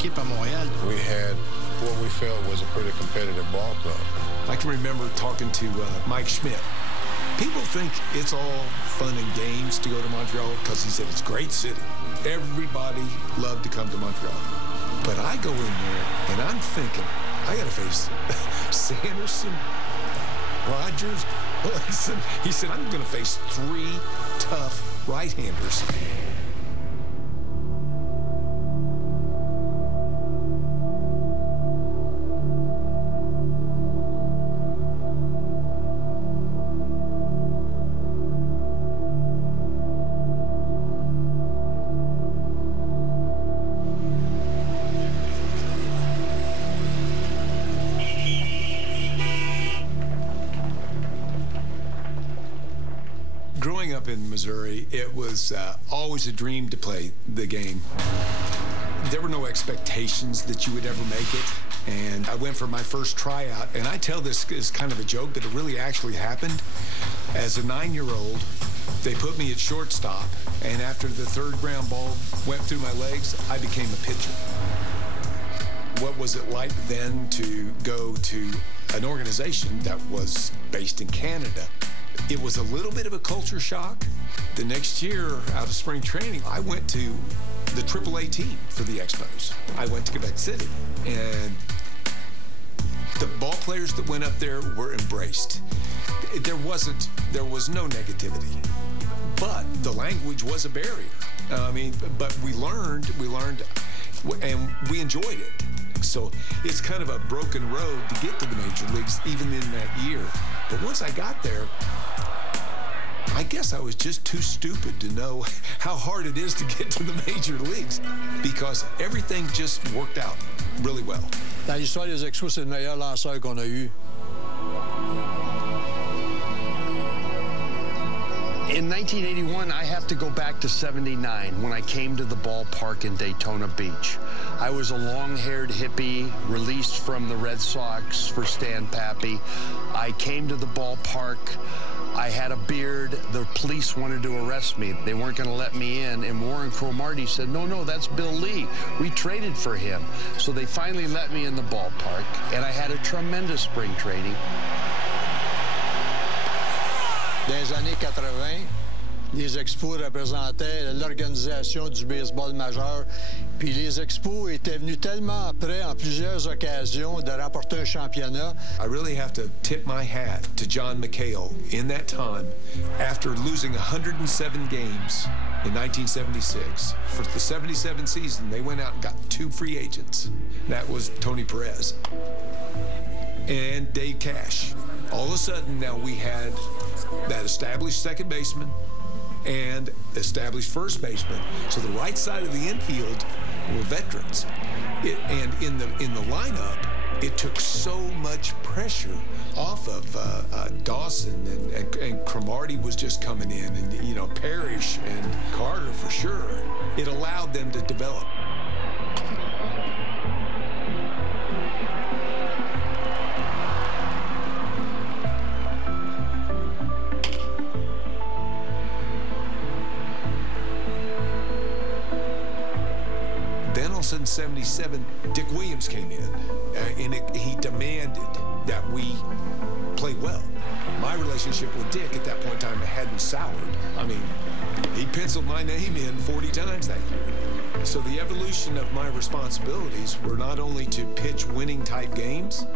équipe à Montréal. We had what we felt was a pretty competitive ball club. I can remember talking to Mike Schmidt. People think it's all fun and games to go to Montreal because he said it's a great city. Everybody loved to come to Montreal. But I go in there and I'm thinking, I got to face Sanderson, Rogers, Wilson. He said, I'm going to face 3 tough right-handers. Growing up in Missouri, it was always a dream to play the game. There were no expectations that you would ever make it. And I went for my first tryout, and I tell this as kind of a joke, but it really actually happened. As a 9-year-old, they put me at shortstop, and after the 3rd ground ball went through my legs, I became a pitcher. What was it like then to go to an organization that was based in Canada? It was a little bit of a culture shock. The next year, out of spring training, I went to the AAA team for the Expos. I went to Quebec City, and the ball players that went up there were embraced. There was no negativity, but the language was a barrier. But we learned, and we enjoyed it. So it's kind of a broken road to get to the major leagues, even in that year. But once I got there, I guess I was just too stupid to know how hard it is to get to the major leagues because everything just worked out really well. Dans l'histoire des Expos, c'est le meilleur lanceur qu'on a eu. In 1981, I have to go back to 79 when I came to the ballpark in Daytona Beach. I was a long-haired hippie released from the Red Sox for Stan Pappy. I came to the ballpark. I had a beard. The police wanted to arrest me. They weren't going to let me in. And Warren Cromartie said, no, that's Bill Lee. We traded for him. So they finally let me in the ballpark. And I had a tremendous spring training. Dans les années 80, les Expos représentaient l'organisation du baseball majeur. Puis les Expos étaient venus tellement près en plusieurs occasions de remporter un championnat. I really have to tip my hat to John McHale in that time. After losing 107 games in 1976, for the 77 season, they went out and got 2 free agents. That was Tony Perez and Dave Cash. All of a sudden, now we had that established second baseman and established first baseman. So the right side of the infield were veterans. And in the lineup, it took so much pressure off of Dawson, and Cromartie was just coming in, and Parrish and Carter for sure. It allowed them to develop. Then all of a sudden, 77, Dick Williams came in, and he demanded that we play well. My relationship with Dick at that point in time hadn't soured. I mean, he penciled my name in 40 times that year. So the evolution of my responsibilities were not only to pitch winning-type games,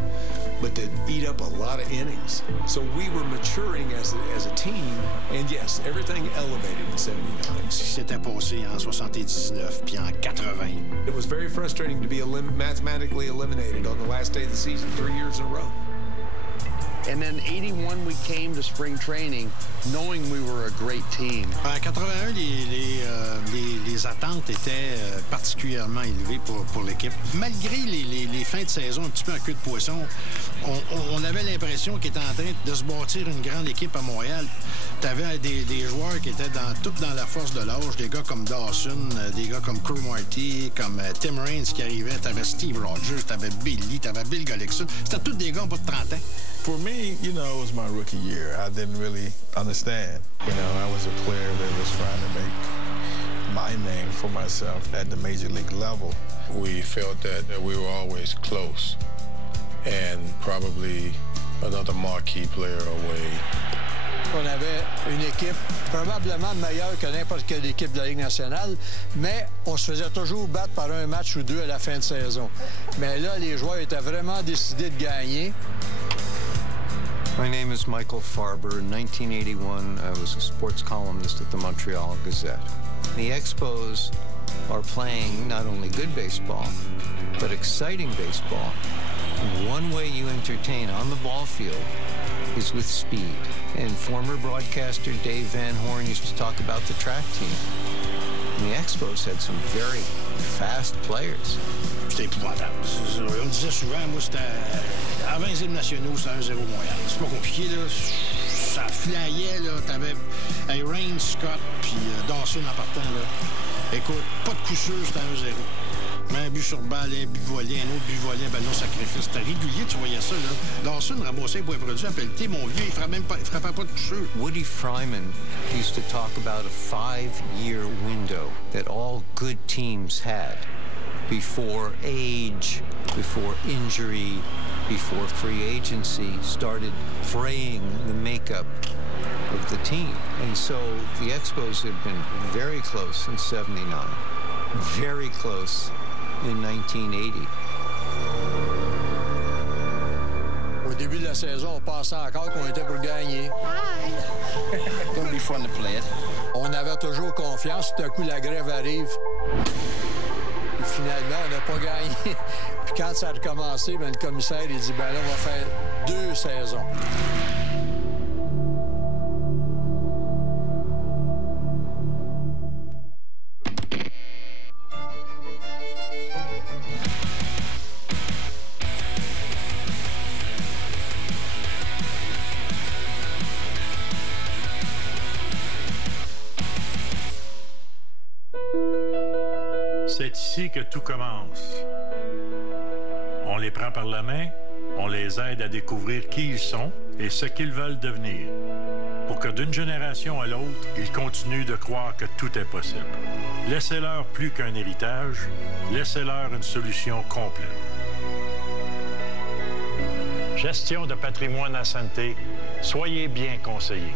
but to eat up a lot of innings. So we were maturing as a team, and yes, everything elevated in 79. C'était passé en 79 puis en 80. It was very frustrating to be mathematically eliminated on the last day of the season 3 years in a row. And then 81, we came to spring training knowing we were a great team. En 81, les attentes étaient particulièrement élevées pour l'équipe. Malgré les fins de saison un petit peu en queue de poisson, on avait l'impression qu'il était en train de se bâtir une grande équipe à Montréal. Tu avais des joueurs qui étaient tout dans la force de l'âge, des gars comme Dawson, des gars comme Cromartie, comme Tim Raines qui arrivait, tu avais Steve Rogers, tu avais Billy, tu avais Bill Gullickson. C'était tous des gars en bas de 30 ans. For me, it was my rookie year. I didn't really understand. I was a player that was trying to make my name for myself at the major league level. We felt that we were always close and probably another marquee player away. On avait une équipe probablement meilleure que n'importe quelle équipe de la Ligue nationale, mais on se faisait toujours battre par un match ou deux à la fin de saison. Mais là, les joueurs étaient vraiment décidés de gagner. My name is Michael Farber. In 1981, I was a sports columnist at the Montreal Gazette. The Expos are playing not only good baseball, but exciting baseball. And one way you entertain on the ball field is with speed. And former broadcaster Dave Van Horn used to talk about the track team. And the Expos had some very fast players. C'était épouvantable. On disait souvent, moi, c'était à 20 hymnes nationaux, c'était 1-0 Montréal. C'est pas compliqué, là. Ça flyait, là. T'avais Rain, Scott, puis Dawson en partant, là. Écoute, pas de coup sûr, c'était 1-0. Un but sur balle, un but volé, un autre but volé, ballon sacrifice. C'était régulier, tu voyais ça, là. Dawson ramassait les points produits à pelleter, mon vieux, il frappait pas de coup sûr. Woody Fryman used to talk about a 5-year window that all good teams had before age, before injury, before free agency started fraying the makeup of the team. And so the Expos had been very close in 79, very close in 1980. Au début de la saison, on pensait encore qu'on était pour gagner. It's going to be fun to play it. On avait toujours confiance. Tout à coup, la grève arrive. Et finalement, on n'a pas gagné. Puis quand ça a recommencé, ben, le commissaire il dit, ben là, on va faire 2 saisons. C'est ici que tout commence. On les prend par la main, on les aide à découvrir qui ils sont et ce qu'ils veulent devenir, pour que d'une génération à l'autre, ils continuent de croire que tout est possible. Laissez-leur plus qu'un héritage, laissez-leur une solution complète. Gestion de patrimoine à santé, soyez bien conseillés.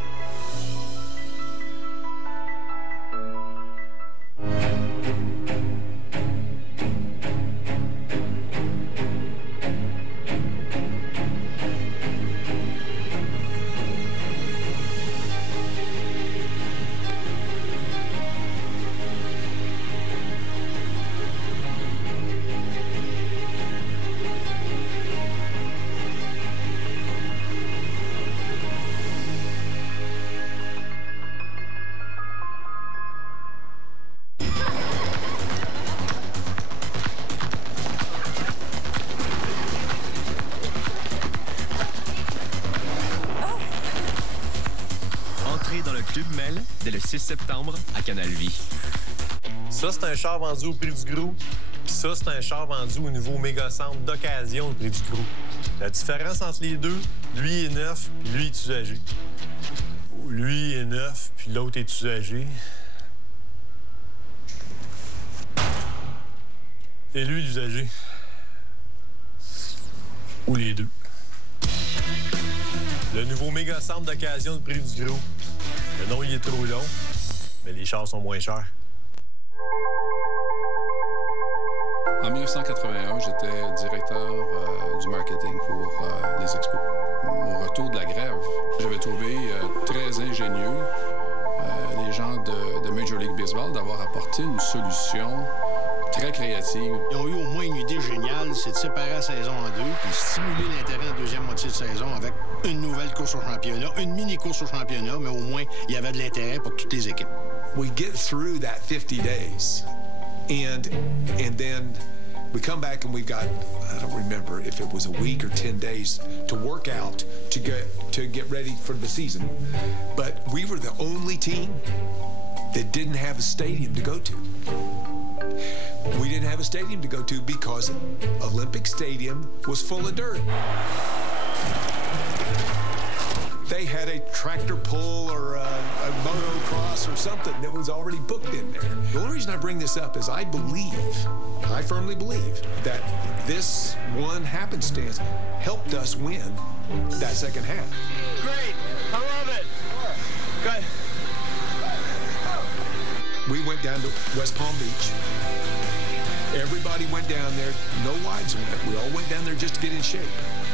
Dès le 6 septembre à Canal Vie. Ça, c'est un char vendu au prix du gros. Puis ça, c'est un char vendu au nouveau méga centre d'occasion au prix du gros. La différence entre les deux, lui est neuf, puis lui est usagé. Lui est neuf, puis l'autre est usagé. Et lui, l'usager. Ou les deux. Le nouveau méga centre d'occasion au prix du gros. Le nom, il est trop long, mais les chars sont moins chers. En 1981, j'étais directeur du marketing pour les Expos. Au retour de la grève, j'avais trouvé très ingénieux les gens de Major League Baseball d'avoir apporté une solution très créative. Ils ont eu au moins une idée géniale, c'est de séparer la saison en deux et stimuler l'intérêt en deuxième moitié de saison avec une nouvelle course au championnat, une mini-course au championnat, mais au moins, il y avait de l'intérêt pour toutes les équipes. We get through that 50 days, and then we come back and we've got, I don't remember if it was a week or 10 days to work out to get ready for the season, but we were the only team that didn't have a stadium to go to. We didn't have a stadium to go to because Olympic Stadium was full of dirt. they had a tractor pull or a motocross or something that was already booked in there. The only reason I bring this up is I firmly believe that this one happenstance helped us win that second half. Great. I love it. Good. We went down to West Palm Beach. Everybody went down there. No wives went. We all went down there just to get in shape.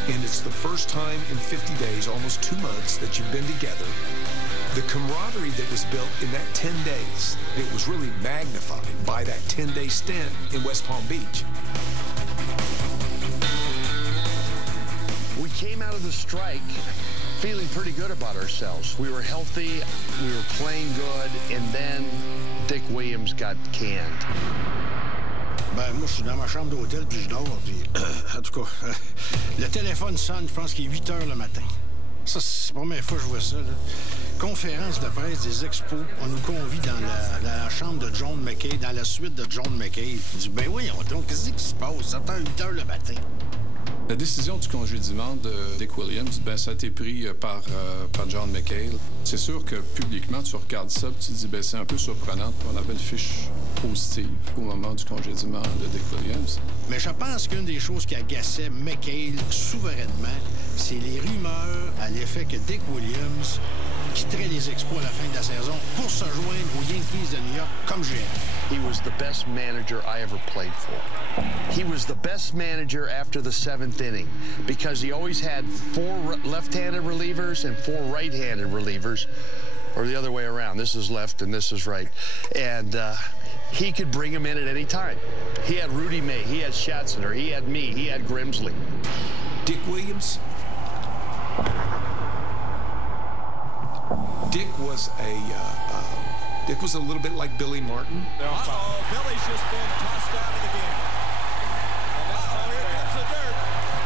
And it's the first time in 50 days, almost 2 months, that you've been together. The camaraderie that was built in that 10 days, it was really magnified by that 10-day stint in West Palm Beach. We came out of the strike feeling pretty good about ourselves. We were healthy, we were playing good, and then Dick Williams got canned. Ben, moi, je suis dans ma chambre d'hôtel, puis je dors, puis... en tout cas, le téléphone sonne, je pense qu'il est 8 heures le matin. Ça, c'est la première fois que je vois ça, là. Conférence de presse des Expos. On nous convie dans la chambre de John McKay, dans la suite de John McKay. Il dit, ben oui, donc, qu'est-ce qui se passe? 7 heures, 8 heures le matin. La décision du congédiement de Dick Williams, ben, ça a été pris par John McHale. C'est sûr que publiquement, tu regardes ça et tu te dis, ben, c'est un peu surprenant. On avait une fiche positive au moment du congédiement de Dick Williams. Mais je pense qu'une des choses qui agaçait McHale souverainement, c'est les rumeurs à l'effet que Dick Williams quitterait les Expos à la fin de la saison pour se joindre aux Yankees de New York comme GM. He was the best manager I ever played for. He was the best manager after the 7th inning because he always had 4 left-handed relievers and 4 right-handed relievers, or the other way around. This is left and this is right. And he could bring him in at any time. He had Rudy May, he had Schatzner, he had me, he had Grimsley. Dick Williams. Dick was a little bit like Billy Martin. Uh-oh, Billy's just been tossed out of the game. And now, here comes the dirt.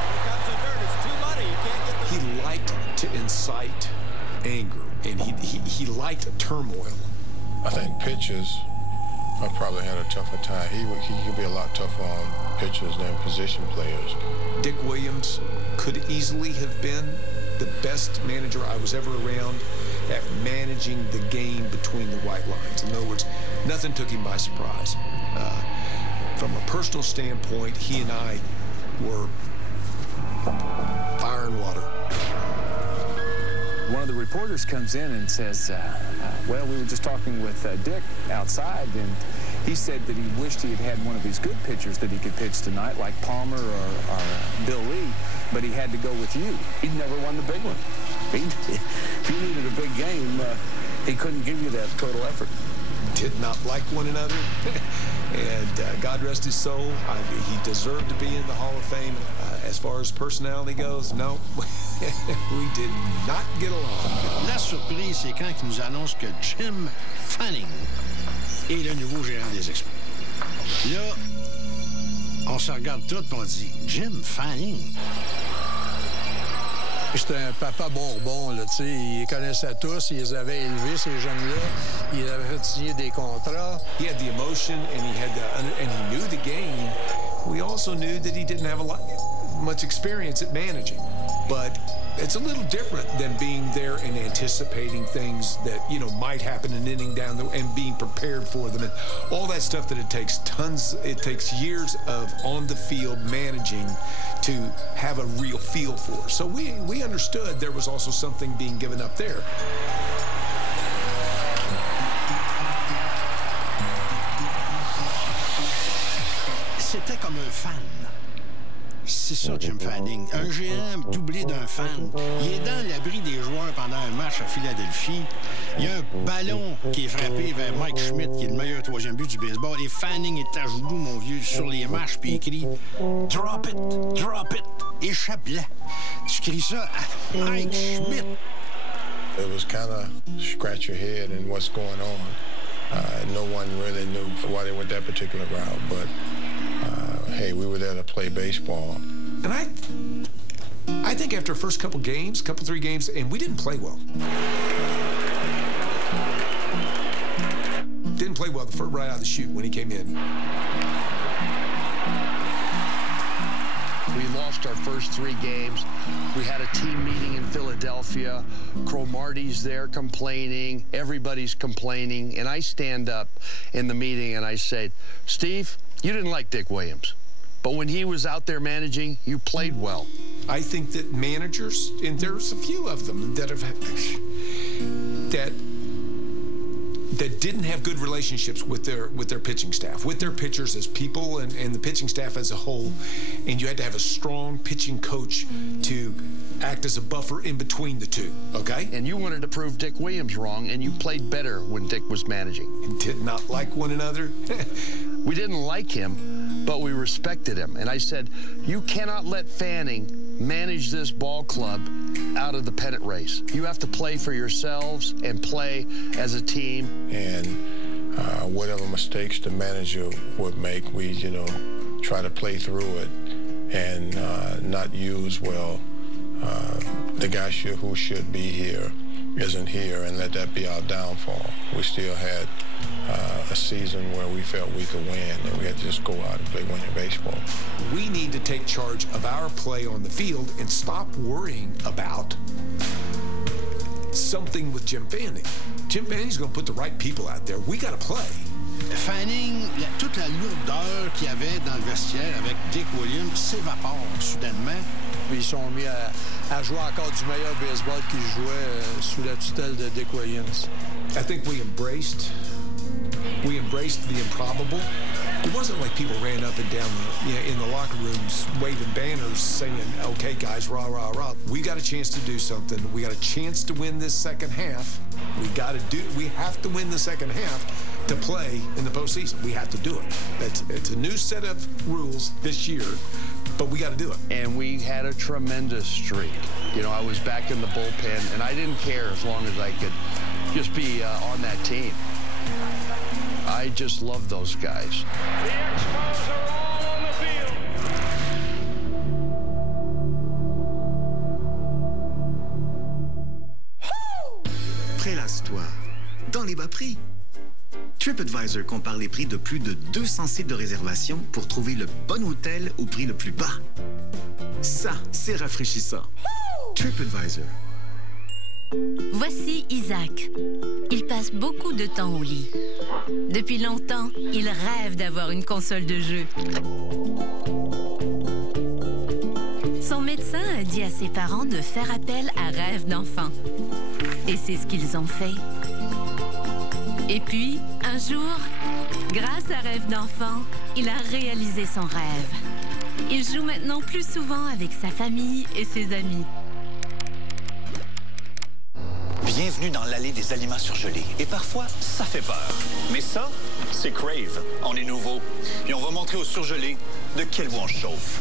Here comes the dirt. It's too muddy. He can't get the... He liked to incite anger, and he liked turmoil. I think pitchers have probably had a tougher time. He could be a lot tougher on pitchers than position players. Dick Williams could easily have been the best manager I was ever around at managing the game between the white lines. In other words, nothing took him by surprise. From a personal standpoint, he and I were fire and water. One of the reporters comes in and says, well, we were just talking with Dick outside, and he said that he wished he had had one of his good pitchers that he could pitch tonight, like Palmer or Bill Lee, but he had to go with you. He'd never won the big one. If you needed a big game, he couldn't give you that total effort. Did not like one another, and God rest his soul, he deserved to be in the Hall of Fame. As far as personality goes, no, we did not get along. La surprise, c'est quand il nous annonce que Jim Fanning est le nouveau gérant des Expos. Là, on se regarde tous et on dit, Jim Fanning? C'était un papa bonbon, là, tu sais. Il les connaissait tous, il les avait élevés, ces jeunes-là. Il avait fait signer des contrats. He had the emotion, and he knew the game. We also knew that he didn't have much experience at managing. But it's a little different than being there and anticipating things that, you know, might happen an inning down there and being prepared for them and all that stuff that it takes years of on-the-field managing to have a real feel for. So we understood there was also something being given up there. C'était comme un fan. C'est ça, Jim Fanning. Un géant doublé d'un fan. Il est dans l'abri des joueurs pendant un match à Philadelphie. Il y a un ballon qui est frappé vers Mike Schmidt, qui est le meilleur troisième but du baseball. Et Fanning est à genoux, mon vieux, sur les marches, puis il crie « Drop it! Drop it! » Échappe-la. Tu cries ça à Mike Schmidt. It was kind of scratch your head and what's going on. No one really knew why they went that particular route, but hey, we were there to play baseball. And I think after the first couple 3 games, and we didn't play well. Didn't play well right out of the chute when he came in. We lost lost our first 3 games. We had a team meeting in Philadelphia. Cromartie's there complaining. Everybody's complaining. And I stand up in the meeting and I say, Steve, you didn't like Dick Williams. But when he was out there managing, you played well. I think that managers, and there's a few of them that have that didn't have good relationships with their pitching staff, with their pitchers as people and the pitching staff as a whole. And you had to have a strong pitching coach to act as a buffer in between the two, okay? And you wanted to prove Dick Williams wrong, and you played better when Dick was managing. And did not like one another? We didn't like him, but we respected him. And I said, you cannot let Fanning manage this ball club out of the pennant race. You have to play for yourselves and play as a team. And whatever mistakes the manager would make, we, try to play through it and not use, the guy who should be here isn't here, and let that be our downfall. We still had a season where we felt we could win, and we had to just go out and play winning baseball. We need to take charge of our play on the field and stop worrying about something with Jim Fanning. Jim Fanning's going to put the right people out there. We got to play. Fanning, toute la lourdeur qu'il y avait dans le vestiaire avec Dick Williams s'évapore soudainement. Ils sont mis à jouer encore du meilleur baseball qu'ils jouaient sous la tutelle de Dick Williams. I think we embraced the improbable. It wasn't like people ran up and down in the locker rooms waving banners saying, okay, guys, rah, rah, rah. We got a chance to do something. We got a chance to win this second half. We have to win the second half to play in the postseason. We have to do it. It's a new set of rules this year, but we got to do it. And we had a tremendous streak. I was back in the bullpen, and I didn't care as long as I could just be on that team. I just love those guys. The Expos are all on the field. Prélasse-toi dans les bas prix. TripAdvisor compare les prix de plus de 200 sites de réservation pour trouver le bon hôtel au prix le plus bas. Ça, c'est rafraîchissant. TripAdvisor. Voici Isaac. Il passe beaucoup de temps au lit. Depuis longtemps, il rêve d'avoir une console de jeu. Son médecin a dit à ses parents de faire appel à Rêve d'enfant. Et c'est ce qu'ils ont fait. Et puis, un jour, grâce à Rêve d'enfant, il a réalisé son rêve. Il joue maintenant plus souvent avec sa famille et ses amis. Bienvenue dans l'allée des aliments surgelés. Et parfois, ça fait peur. Mais ça, c'est Crave. On est nouveau. Et on va montrer aux surgelés de quel bois on chauffe.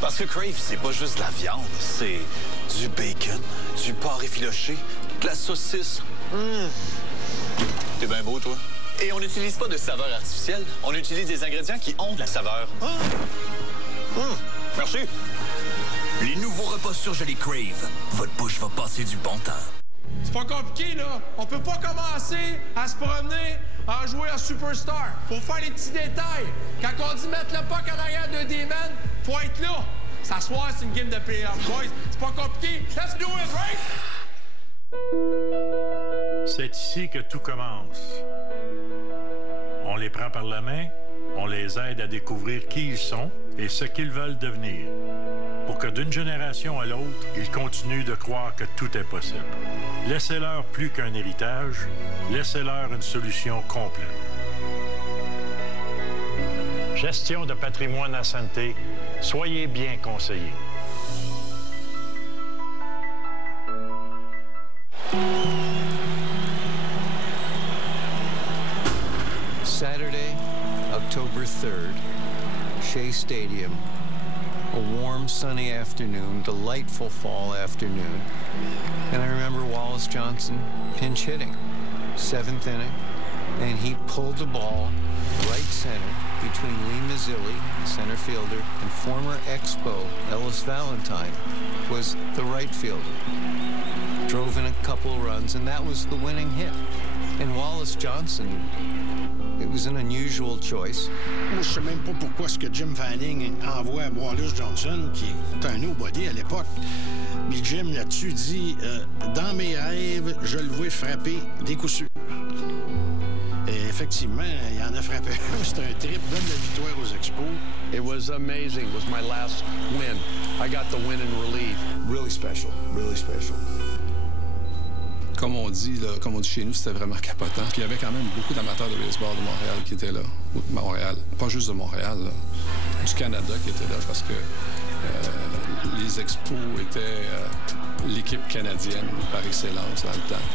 Parce que Crave, c'est pas juste de la viande. C'est du bacon, du porc effiloché, de la saucisse. T'es bien beau, toi. Et on n'utilise pas de saveur artificielle. On utilise des ingrédients qui ont de la saveur. Merci. Les nouveaux repas surgelés Crave. Votre bouche va passer du bon temps. C'est pas compliqué, là. On peut pas commencer à se promener en jouer à Superstar. Faut faire les petits détails. Quand on dit mettre le puck en arrière de D-man, faut être là. S'asseoir, c'est une game de playoff, boys. C'est pas compliqué. Let's do it, right? C'est ici que tout commence. On les prend par la main, on les aide à découvrir qui ils sont et ce qu'ils veulent devenir. Pour que d'une génération à l'autre, ils continuent de croire que tout est possible. Laissez-leur plus qu'un héritage, laissez-leur une solution complète. Gestion de patrimoine à santé, soyez bien conseillés. Saturday, October 3rd, Shea Stadium. A warm, sunny afternoon, delightful fall afternoon. And I remember Wallace Johnson pinch hitting, 7th inning, and he pulled the ball right center between Lee Mazzilli, center fielder, and former Expo Ellis Valentine was the right fielder. Drove in a couple runs, and that was the winning hit. And Wallace Johnson It was an unusual choice. Moi, je sais même pas pourquoi ce que Jim Fanning envoie à Wallace Johnson, qui est un nobody à l'époque. Mais Jim, là-dessus, dit dans mes rêves, je le vois frapper des coups sûrs. Et effectivement, il en a frappé un. C'était un trip, donne la victoire aux Expos. It was amazing. It was my last win. I got the win in relief. Really special, really special. Comme on dit chez nous, c'était vraiment capotant. Puis il y avait quand même beaucoup d'amateurs de baseball de Montréal qui étaient là. Montréal, pas juste de Montréal, là, du Canada qui était là parce que les Expos étaient l'équipe canadienne par excellence dans le temps.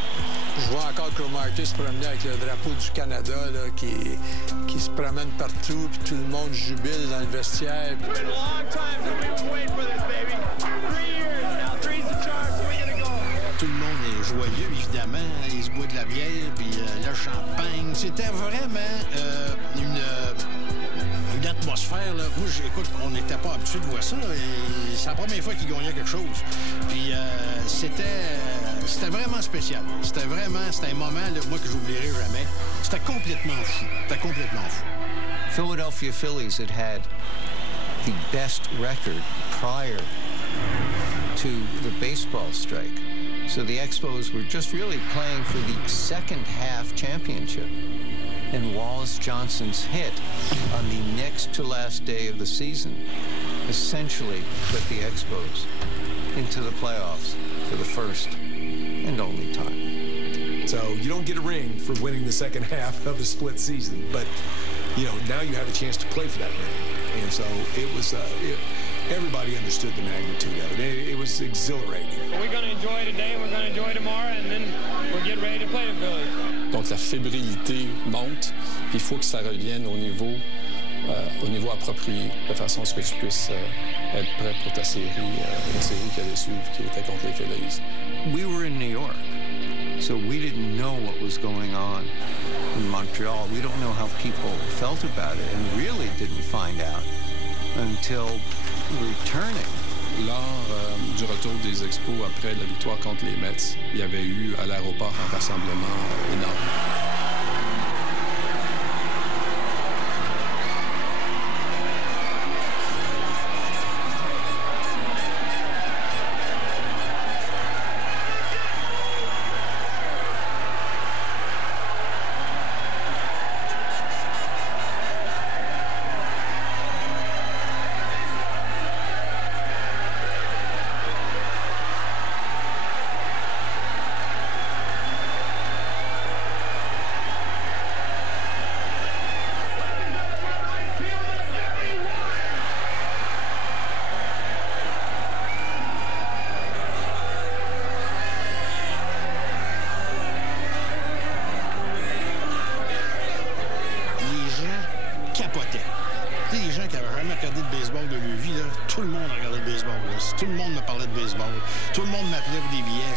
Je vois encore Cromartie se promener avec le drapeau du Canada là, qui se promène partout, puis tout le monde jubile dans le vestiaire. Tout le monde est joyeux, évidemment. Ils se boivent de la bière, puis le champagne. C'était vraiment une atmosphère. Là. Moi, écoute, on n'était pas habitué de voir ça. C'est la première fois qu'ils gagnaient quelque chose. Puis c'était vraiment spécial. C'était un moment, là, moi, que j'oublierai jamais. C'était complètement fou. Philadelphia Phillies had the best record prior to the baseball strike. So the Expos were just really playing for the second half championship. And Wallace Johnson's hit on the next to last day of the season essentially put the Expos into the playoffs for the first and only time. So you don't get a ring for winning the second half of a split season, but now you have a chance to play for that ring. And so it was, everybody understood the magnitude of it. It was exhilarating. We're going to enjoy today, we're going to enjoy tomorrow, and then we'll get ready to play the Phillies. Donc la fébrilité monte, puis il faut que ça revienne au niveau approprié, de façon à ce que tu puisses être prêt pour ta série, la série qui allait suivre, qui était contre les Phillies. We were in New York, so we didn't know what was going on in Montreal. We don't know how people felt about it, and really didn't find out until returning. Lors du retour des Expos après la victoire contre les Mets, il y avait eu à l'aéroport un rassemblement énorme. Tout le monde me parlait de baseball. Tout le monde m'appelait pour des billets.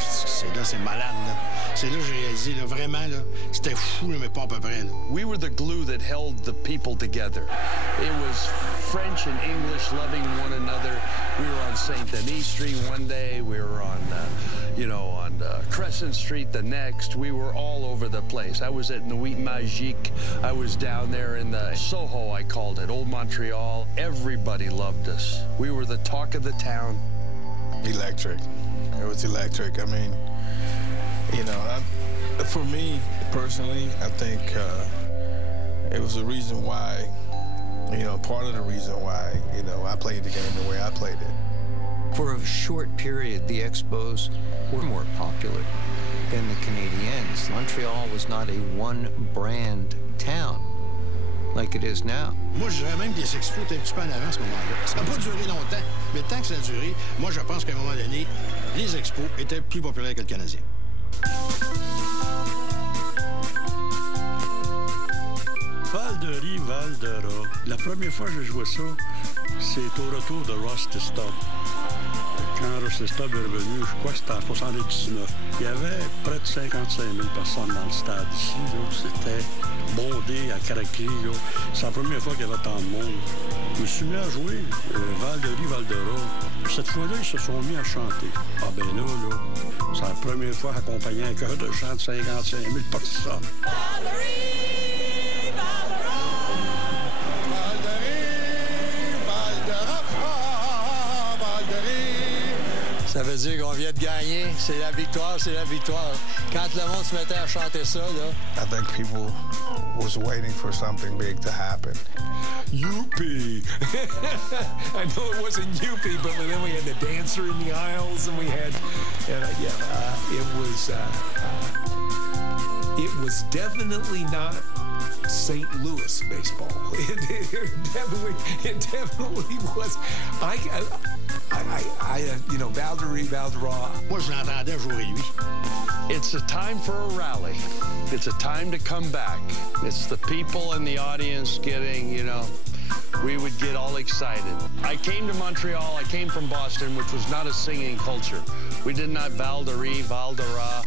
C'est malade, là. C'est là que j'ai réalisé, là, vraiment, là, c'était fou, là, mais pas à peu près. Là. We were the glue that held the people together. It was French and English loving one another. We were on St. Denis Street one day. We were on, on Crescent Street the next. We were all over the place. I was at Nuit Magique. I was down there in the Soho, I called it, Old Montreal. Everybody loved us. We were the talk of the town. Electric. It was electric. I mean, for me personally, I think it was the reason why, part of the reason why, I played the game the way I played it. For a short period, the Expos were more popular than the Canadiens. Montreal was not a one-brand town like it is now. Moi, je dirais même que les Expos étaient un petit peu en avant à ce moment-là. Ça n'a pas duré longtemps, mais tant que ça a duré, moi, je pense qu'à un moment donné, les Expos étaient plus populaires que le Canadien. Val-de-Rie, Val-de-Rat. La première fois que j'ai joué ça, c'est au retour de Rusty Stubb. Quand Rusty Stubb est revenu, je crois que c'était en 79. Il y avait près de 55 000 personnes dans le stade ici. C'était bondé à craquer. C'est la première fois qu'il y avait tant de monde. Je me suis mis à jouer Val-de-Rie, Val-de-Rat. Cette fois-là, ils se sont mis à chanter. Ah ben là, c'est la première fois accompagné un chœur de chant de 55 000 personnes. Val-de-Rie, Val-de-Rat. Ça veut dire qu'on vient de gagner. C'est la victoire, c'est la victoire. Quand le monde se mettait à chanter ça, là... I think people was waiting for something big to happen. Youpie! I know it wasn't Youpie, but then we had the dancer in the aisles, and we had, it was definitely not St. Louis baseball. It definitely was. Valdera. Moi, je l'entendais jour et nuit. It's a time for a rally. It's a time to come back. It's the people in the audience getting, we would get all excited. I came to Montreal, I came from Boston, which was not a singing culture. We did not Valdera.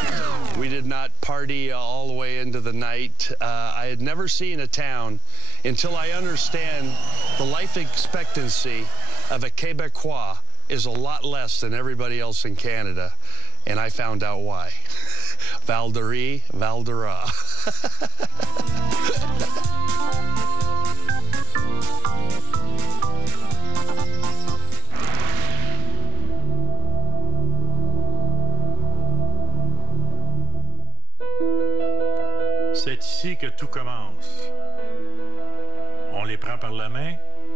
We did not party all the way into the night. I had never seen a town until I understand the life expectancy of a Quebecois is a lot less than everybody else in Canada. And I found out why. Valdera. C'est ici que tout commence. On les prend par la main,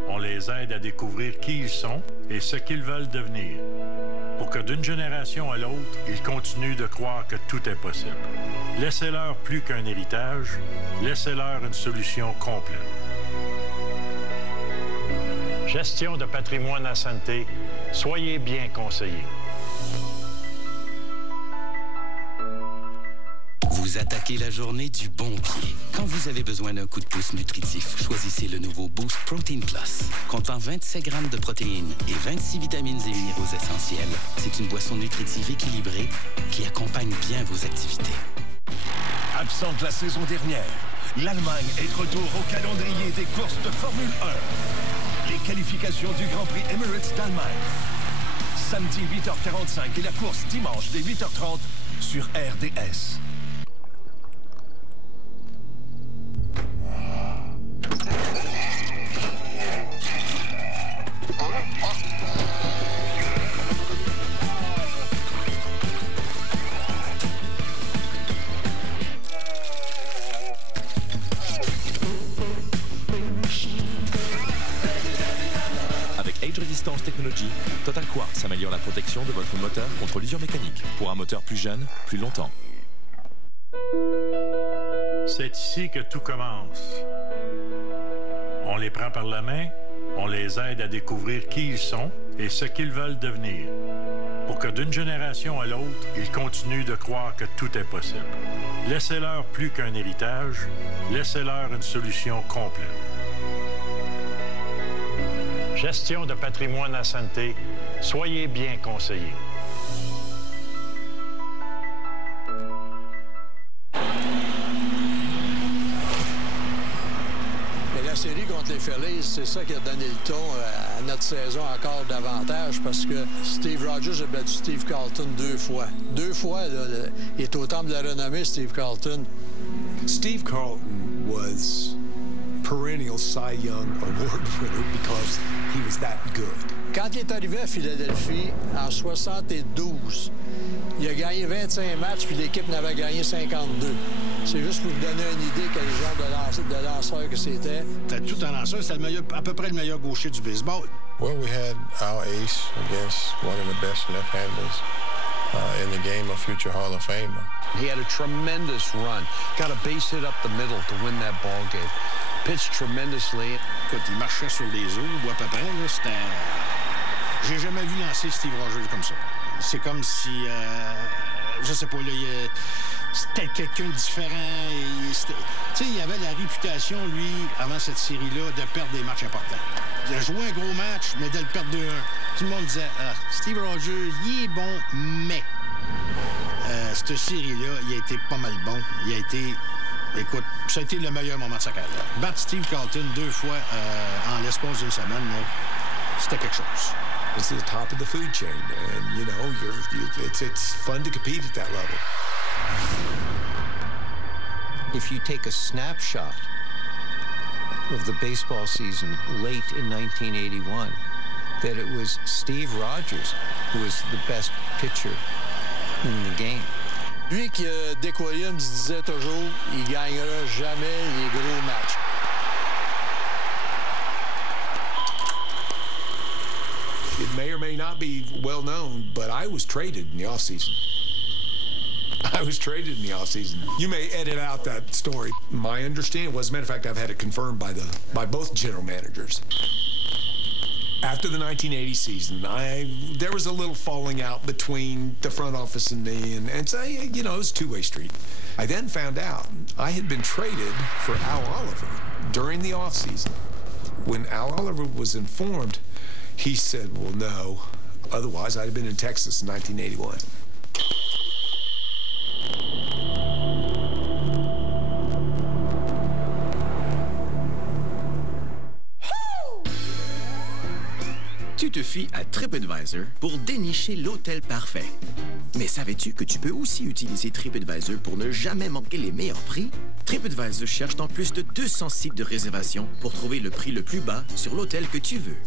on les aide à découvrir qui ils sont et ce qu'ils veulent devenir, pour que d'une génération à l'autre, ils continuent de croire que tout est possible. Laissez-leur plus qu'un héritage, laissez-leur une solution complète. Gestion de patrimoine à santé, soyez bien conseillés. Vous attaquez la journée du bon pied. Quand vous avez besoin d'un coup de pouce nutritif, choisissez le nouveau Boost Protein Plus. Contenant 27 grammes de protéines et 26 vitamines et minéraux essentiels, c'est une boisson nutritive équilibrée qui accompagne bien vos activités. Absente la saison dernière, l'Allemagne est de retour au calendrier des courses de Formule 1. Les qualifications du Grand Prix Emirates d'Allemagne. Samedi 8h45 et la course dimanche dès 8h30 sur RDS. Distance Technology, Total Quartz améliore la protection de votre moteur contre l'usure mécanique pour un moteur plus jeune, plus longtemps. C'est ici que tout commence. On les prend par la main, on les aide à découvrir qui ils sont et ce qu'ils veulent devenir, pour que d'une génération à l'autre, ils continuent de croire que tout est possible. Laissez-leur plus qu'un héritage, laissez-leur une solution complète. Gestion de patrimoine à santé, soyez bien conseillés. Et la série contre les Phillies, c'est ça qui a donné le ton à notre saison encore davantage parce que Steve Rogers a battu Steve Carlton 2 fois. 2 fois, là, il est au temple de la renommée, Steve Carlton. Steve Carlton was perennial Cy Young Award winner because he was that good. Quand il est arrivé à Philadelphie en 72, il a gagné 25 matchs puis l'équipe n'avait gagné 52. C'est juste pour vous donner une idée quel genre de lanceur que c'était. C'était tout un lanceur, c'était à peu près le meilleur gaucher du baseball. Well, we had our ace against one of the best left-handers in the game, a future Hall of Famer. He had a tremendous run. Got a base hit up the middle to win that ball game. Pitched tremendously. Écoute, il marchait sur les œufs, ou à peu près. Là, c'était... J'ai jamais vu lancer Steve Rogers comme ça. C'est comme si, je sais pas, là, c'était quelqu'un de différent. Tu sais, il avait la réputation, lui, avant cette série-là, de perdre des matchs importants. Il a joué un gros match, mais de le perdre 2-1. Tout le monde disait, Steve Rogers, il est bon, mais... cette série-là, il a été pas mal bon. Il a été... Écoute, ça a été le meilleur moment de sa carrière. Battre Steve Carlton 2 fois en l'espace d'une semaine, c'était quelque chose. It's the top of the food chain, and you know, it's fun to compete at that level. If you take a snapshot of the baseball season late in 1981, that it was Steve Rogers who was the best pitcher in the game. Lui qui Dick Williams disait toujours, il gagnera jamais les gros matchs. It may or may not be well known, but I was traded in the offseason. I was traded in the offseason. You may edit out that story. My understanding was, as a matter of fact, I've had it confirmed by both general managers. After the 1980 season, there was a little falling out between the front office and me, and so, you know, it was a two-way street. I then found out I had been traded for Al Oliver during the offseason. When Al Oliver was informed, he said, well, no. Otherwise, I'd have been in Texas in 1981. Tu te fies à TripAdvisor pour dénicher l'hôtel parfait. Mais savais-tu que tu peux aussi utiliser TripAdvisor pour ne jamais manquer les meilleurs prix? TripAdvisor cherche dans plus de 200 sites de réservation pour trouver le prix le plus bas sur l'hôtel que tu veux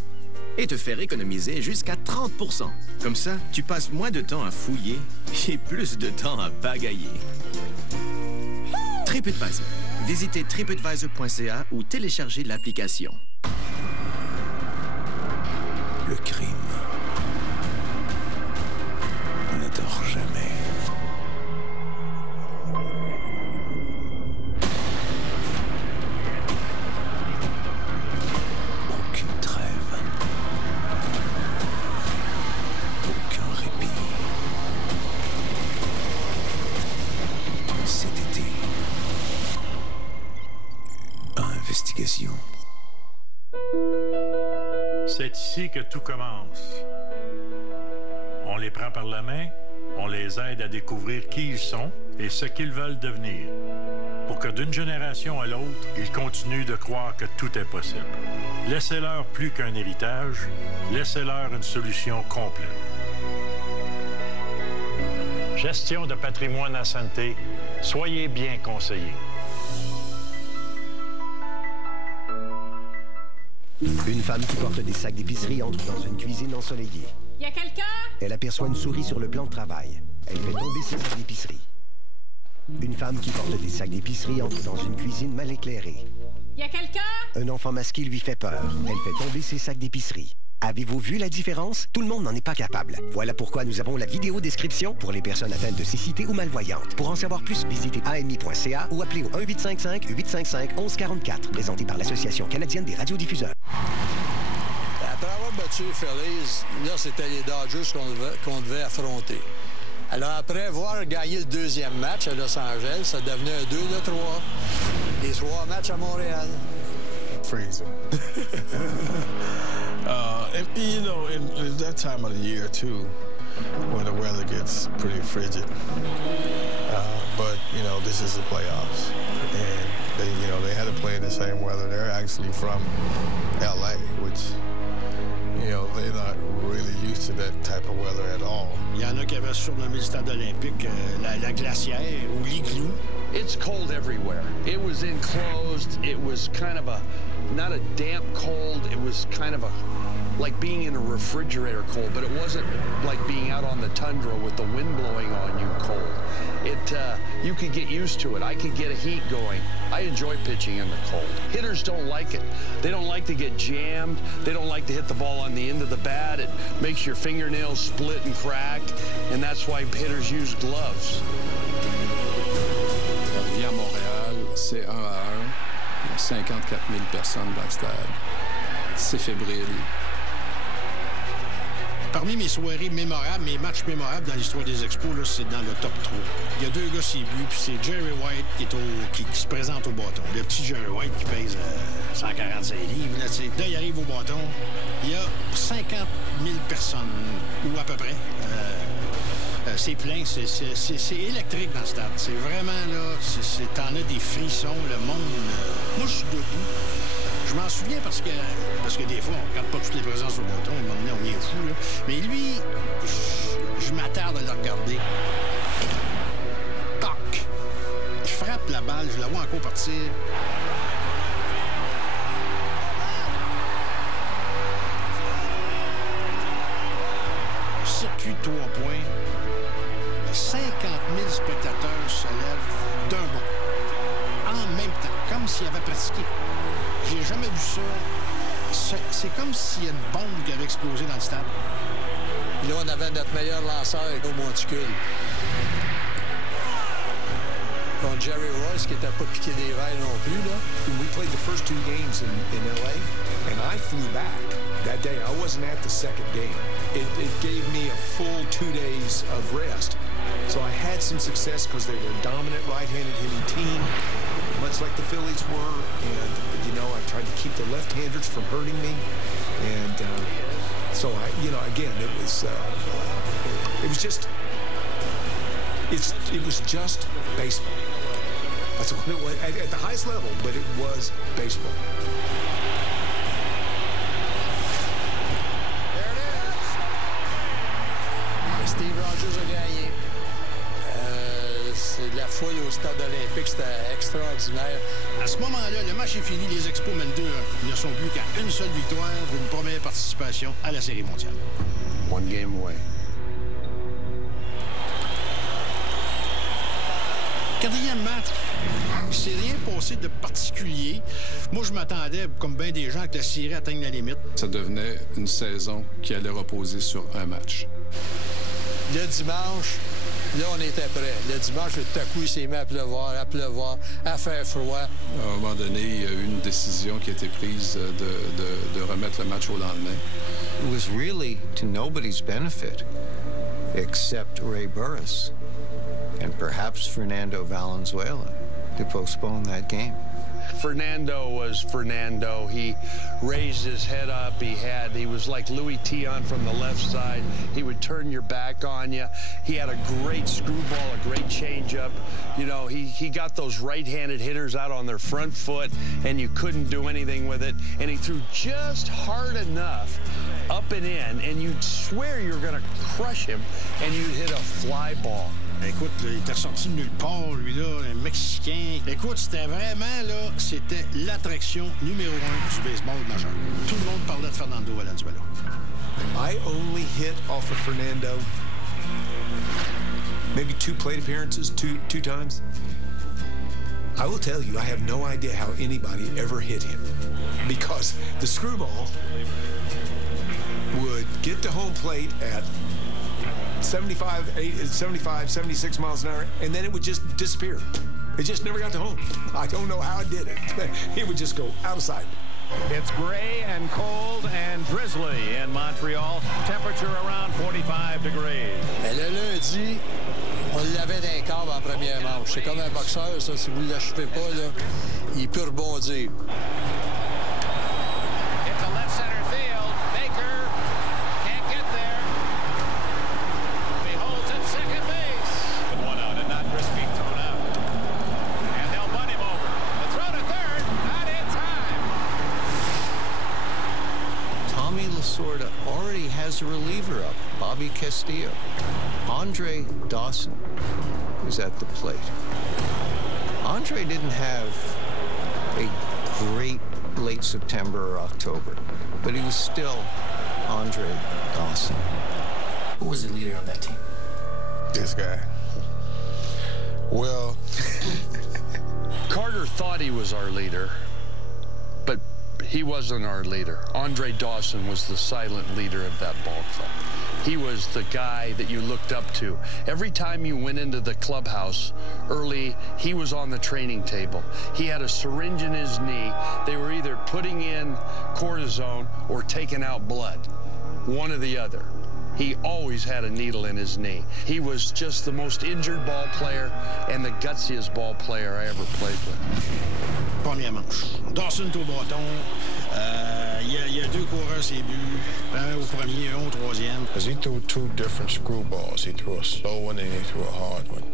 et te faire économiser jusqu'à 30%. Comme ça, tu passes moins de temps à fouiller et plus de temps à bagailler. TripAdvisor. Visitez tripadvisor.ca ou téléchargez l'application. Le crime ne dort jamais. Aucune trêve. Aucun répit. Cet été, investigation. C'est ici que tout commence. On les prend par la main, on les aide à découvrir qui ils sont et ce qu'ils veulent devenir, pour que d'une génération à l'autre, ils continuent de croire que tout est possible. Laissez-leur plus qu'un héritage, laissez-leur une solution complète. Gestion de patrimoine à santé, soyez bien conseillés. Une femme qui porte des sacs d'épicerie entre dans une cuisine ensoleillée. Y a quelqu'un? Elle aperçoit une souris sur le plan de travail. Elle fait tomber ses sacs d'épicerie. Une femme qui porte des sacs d'épicerie entre dans une cuisine mal éclairée. Y a quelqu'un? Un enfant masqué lui fait peur. Elle fait tomber ses sacs d'épicerie. Avez-vous vu la différence? Tout le monde n'en est pas capable. Voilà pourquoi nous avons la vidéo description pour les personnes atteintes de cécité ou malvoyantes. Pour en savoir plus, visitez ami.ca ou appelez au 1-855-855-1144, présenté par l'Association canadienne des radiodiffuseurs. Après avoir battu les Phillies, là, c'était les Dodgers qu'on devait affronter. Alors après avoir gagné le deuxième match à Los Angeles, ça devenait un 2-3. Les 3 matchs à Montréal. Freezing. And, you know, in that time of the year, too, when the weather gets pretty frigid. But, you know, this is the playoffs. And, they had to play in the same weather. They're actually from L.A., which, you know, they're not really used to that type of weather at all. Il y en a qui avaient surnommé le stade olympique la glacière ou l'igloo. It's cold everywhere. It was enclosed. It was kind of not a damp cold. It was kind of like being in a refrigerator cold, but it wasn't like being out on the tundra with the wind blowing on you cold. You could get used to it. I could get a heat going. I enjoy pitching in the cold. Hitters don't like it. They don't like to get jammed. They don't like to hit the ball on the end of the bat. It makes your fingernails split and crack, and that's why hitters use gloves. On vit à Montréal, c'est 1 à 1. Il y a 54 000 personnes dans le stade. C'est fébrile. Parmi mes soirées mémorables, mes matchs mémorables dans l'histoire des Expos, là, c'est dans le top 3. Il y a 2 gars sur les buts, puis c'est Jerry White qui se présente au bâton. Le petit Jerry White qui pèse 145 livres. Là, il arrive au bâton. Il y a 50 000 personnes, ou à peu près. C'est plein, c'est électrique dans le stade. C'est vraiment, là, t'en as des frissons, le monde... moi, je suis debout. Je m'en souviens parce que des fois, on ne regarde pas toutes les présences au bâton. À un moment donné, on est fou, là. Mais lui, je m'attarde à le regarder. Toc! Il frappe la balle, je la vois encore partir. circuit de 3 points. 50 000 spectateurs se lèvent d'un bond. En même temps, comme s'ils avaient pratiqué. J'ai jamais vu ça. C'est comme s'il y a une bombe qui avait explosé dans le stade. Là, on avait notre meilleur lanceur au monticule. Contre Jerry Royce, qui n'était pas piqué des verres non plus, là. We played the first 2 games in L.A., and I flew back that day. I wasn't at the second game. It gave me a full 2 days of rest. So I had some success because they were a dominant right-handed hitting team, much like the Phillies were. And, you know, I tried to keep the left-handers from hurting me. And so, again, it was just baseball. That's what it was at the highest level, but it was baseball. Steve Rogers a gagné. La foule au stade olympique, c'était extraordinaire. À ce moment-là, le match est fini. Les Expos mènent 2-1. Ils ne sont plus qu'à une seule victoire d'une première participation à la Série mondiale. One game away. Quatrième match, il s'est rien passé de particulier. Moi, je m'attendais, comme bien des gens, que la série atteigne la limite. Ça devenait une saison qui allait reposer sur un match. Le dimanche, là, on était prêts. Le dimanche, tout à coup, il s'est mis à pleuvoir, à faire froid. À un moment donné, il y a eu une décision qui a été prise de remettre le match au lendemain. It was really to nobody's benefit except Ray Burris and perhaps Fernando Valenzuela to postpone that game. Fernando was Fernando. He raised his head up. He was like Louis Tion from the left side. He would turn your back on you. He had a great screwball, a great changeup. You know, he got those right-handed hitters out on their front foot, and you couldn't do anything with it. And he threw just hard enough up and in, and you'd swear you were going to crush him, and you'd hit a fly ball. Écoute, il était ressorti de nulle part, lui, là, un Mexicain. Écoute, c'était vraiment, là, c'était l'attraction numéro 1 du baseball majeur. Tout le monde parlait de Fernando Valenzuela. I only hit off of Fernando maybe 2 plate appearances, two times. I will tell you, I have no idea how anybody ever hit him because the screwball would get to home plate at 75, 76 miles an hour, and then it would just disappear. It just never got to home. I don't know how it did it. It would just go out of sight. It's gray and cold and drizzly in Montreal. Temperature around 45 degrees. Mais le lundi, on l'avait dans les câbles en première manche. C'est comme un boxeur, ça. Si vous ne l'achevez pas, là, il peut rebondir. Sorta already has a reliever up, Bobby Castillo. Andre Dawson is at the plate. Andre didn't have a great late September or October, but he was still Andre Dawson. Who was the leader on that team? This guy. Well, Carter thought he was our leader, but he wasn't our leader. Andre Dawson was the silent leader of that ball club. He was the guy that you looked up to. Every time you went into the clubhouse early, he was on the training table. He had a syringe in his knee. They were either putting in cortisone or taking out blood, one or the other. He always had a needle in his knee. He was just the most injured ball player and the gutsiest ball player I ever played with. Première manche. Dawson est au bâton. Il y a 2 coureurs, c'est but. Un au premier, un au troisième. Because he threw 2 different screwballs. He threw a slow one and he threw a hard one.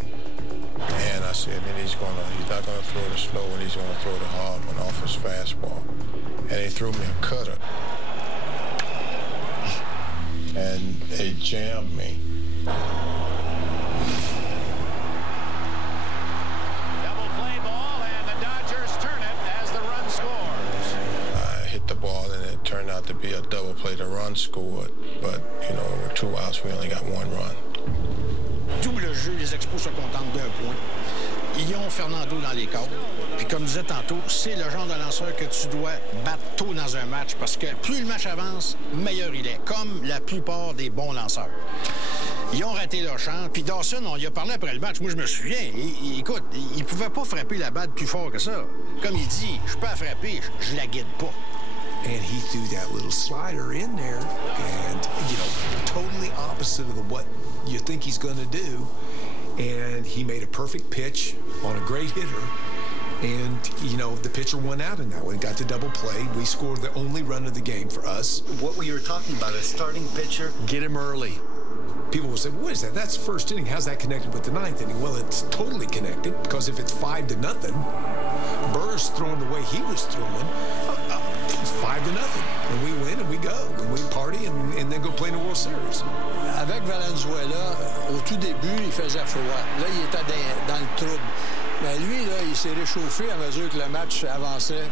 And I said, then he's not gonna throw the slow one. He's gonna throw the hard one off his fastball. And he threw me a cutter. And they jammed me. Double play ball, and the Dodgers turn it as the run scores. I hit the ball, and it turned out to be a double play. The run scored, but, you know, with 2 outs. playoffs, we only got one run. Double jeu, les Expos se contentent d'un point. Ils ont Fernando dans les cordes. Puis comme je disais tantôt, c'est le genre de lanceur que tu dois battre tôt dans un match parce que plus le match avance, meilleur il est, comme la plupart des bons lanceurs. Ils ont raté leur chance. Puis Dawson, on y a parlé après le match. Moi, je me souviens. Écoute, il pouvait pas frapper la balle plus fort que ça. Comme il dit, je peux la frapper, je la guide pas. And he threw that little slider in there and, you know, totally opposite of what you think he's going to do. And he made a perfect pitch on a great hitter. And, you know, the pitcher won out in that one. Got the double play. We scored the only run of the game for us. What you were talking about, a starting pitcher? Get him early. People will say, well, what is that? That's first inning. How's that connected with the ninth inning? Well, it's totally connected because if it's 5-0, Burris throwing the way he was throwing, it's 5-0. And we win and we go. And we party and then go play in the World Series. Avec Valenzuela, au tout début, il faisait froid. Là, il était dans le trouble. Mais lui, là, il s'est réchauffé à mesure que le match avançait.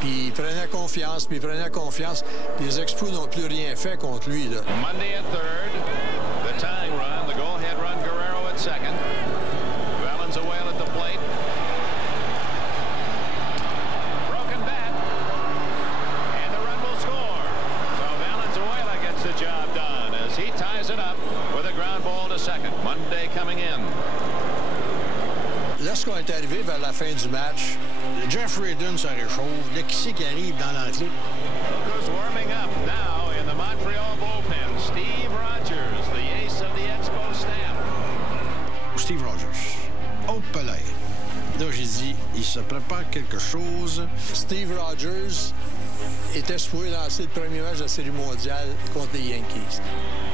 Puis il prenait confiance, puis il prenait confiance. Puis les Expos n'ont plus rien fait contre lui, là. Monday at third, the tying run, the go-ahead run, Guerrero at second. Valenzuela at the plate. Broken bat. And the run will score. So Valenzuela gets the job done as he ties it up with a ground ball to second. Monday coming in. Lorsqu'on est arrivé vers la fin du match, Jeff Redden se réchauffe. Là, qui c'est qui arrive dans l'enclos? Look who's warming up now in the Montreal bullpen. Steve Rogers, the ace of the Expo staff. Steve Rogers. Au palais. Là, j'ai dit, il se prépare quelque chose. Steve Rogers était supposé lancer le premier match de la Série mondiale contre les Yankees.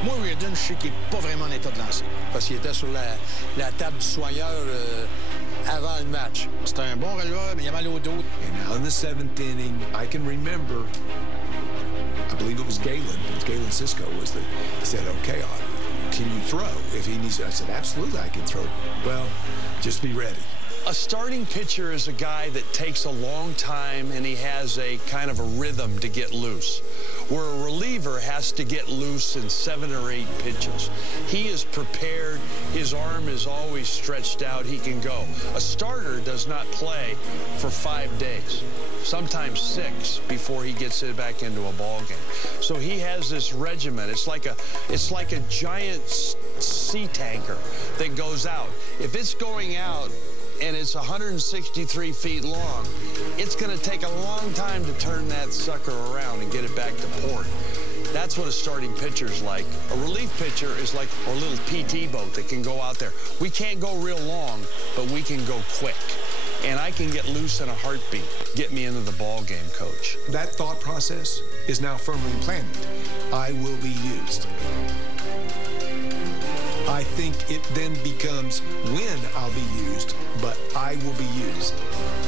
Moi, Redden, je sais qu'il n'est pas vraiment en état de lancer. Parce qu'il était sur la table du soigneur avant le match. C'était un bon releveur, mais il a mal au dos. And now in the 7th inning, I can remember, I believe it was Galen Cisco was he said, okay, can you throw if he needs to? I said, absolutely, I can throw. Well, just be ready. A starting pitcher is a guy that takes a long time and he has a kind of a rhythm to get loose, where a reliever has to get loose in 7 or 8 pitches. He is prepared. His arm is always stretched out. He can go. A starter does not play for 5 days, sometimes 6 before he gets it back into a ball game. So he has this regimen. It's like a giant sea tanker that goes out. If it's going out and it's 163 feet long, it's going to take a long time to turn that sucker around and get it back to port. That's what a starting pitcher's like. A relief pitcher is like a little PT boat that can go out there. We can't go real long, but we can go quick. And I can get loose in a heartbeat. Get me into the ball game, coach. That thought process is now firmly implanted. I will be used. I think it then becomes when I'll be used, but I will be used.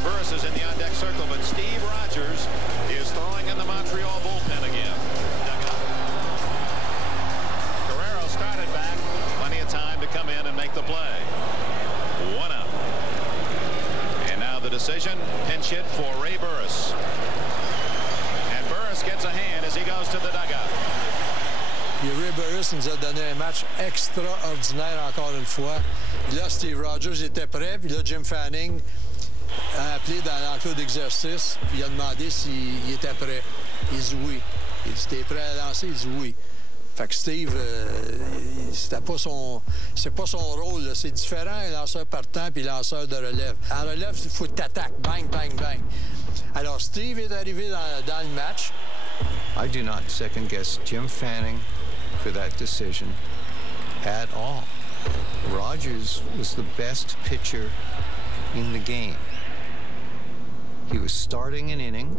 Burris is in the on-deck circle, but Steve Rogers is throwing in the Montreal bullpen again. Guerrero started back. Plenty of time to come in and make the play. 1 out. And now the decision, pinch hit for Ray Burris. And Burris gets a hand as he goes to the dugout. Puis Ray Burris nous a donné un match extraordinaire encore une fois. Là, Steve Rogers était prêt, puis là, Jim Fanning a appelé dans l'enclos d'exercice, puis il a demandé s'il était prêt. Il dit oui. Il dit, t'es prêt à lancer? Il dit oui. Fait que Steve, c'est pas son rôle. C'est différent, un lanceur partant puis lanceur de relève. En relève, il faut que t'attaques. Bang, bang, bang. Alors, Steve est arrivé dans le match. I do not second-guess Jim Fanning for that decision at all. Rogers was the best pitcher in the game. He was starting an inning.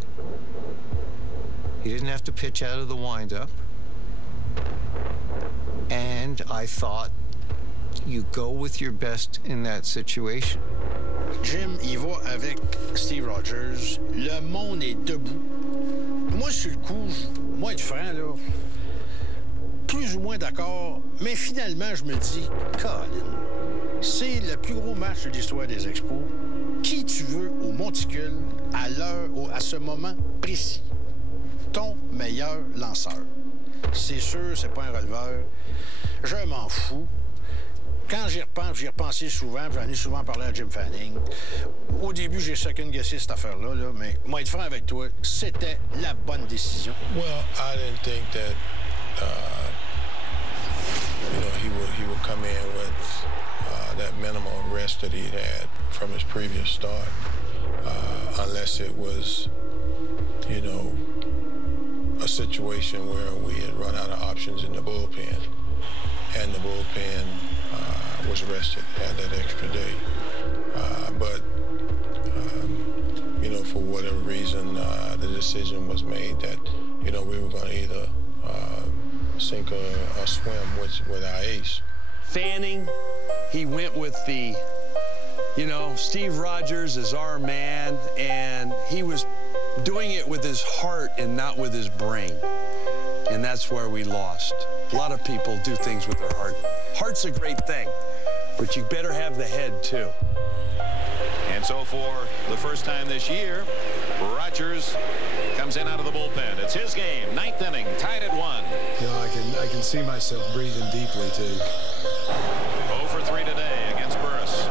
He didn't have to pitch out of the windup. And I thought you go with your best in that situation. Jim, il va avec Steve Rogers. Le monde est debout. Moi, sur le coup, moi, être franc, là, plus ou moins d'accord, mais finalement, je me dis, Colin, c'est le plus gros match de l'histoire des Expos. Qui tu veux au monticule à l'heure, à ce moment précis? Ton meilleur lanceur. C'est sûr, c'est pas un releveur. Je m'en fous. Quand j'y repense, j'y ai repensé souvent, j'en ai souvent parlé à Jim Fanning. Au début, j'ai second-guessé cette affaire-là, là, mais moi, être franc avec toi, c'était la bonne décision. Well, I didn't think that, you know, he would come in with that minimal rest that he'd had from his previous start, unless it was, you know, a situation where we had run out of options in the bullpen, and the bullpen was rested, had that extra day. But you know, for whatever reason, the decision was made that, you know, we were going to either sink or swim with our ace. Fanning, he went with the, you know, Steve Rogers is our man, and he was doing it with his heart and not with his brain. And that's where we lost. A lot of people do things with their heart. Heart's a great thing, but you better have the head, too. And so for the first time this year, Rogers comes in out of the bullpen. It's his game, ninth inning, tied at 1. You know, I can see myself breathing deeply, too. 0 for 3 today against Burris.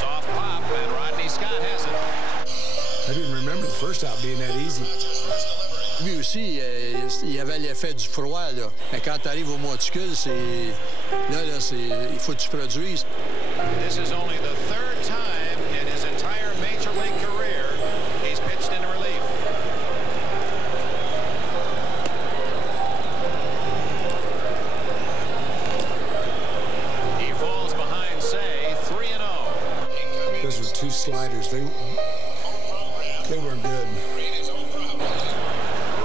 Soft pop, and Rodney Scott has it. I didn't remember the first out being that easy. Lui aussi, il y avait l'effet du froid, là. Mais quand tu arrives au monticule, c'est... Là, il faut que tu produises. This is only the third time in his entire Major League career he's pitched in relief. He falls behind Say, 3-0. Those were 2 sliders. They weren't good.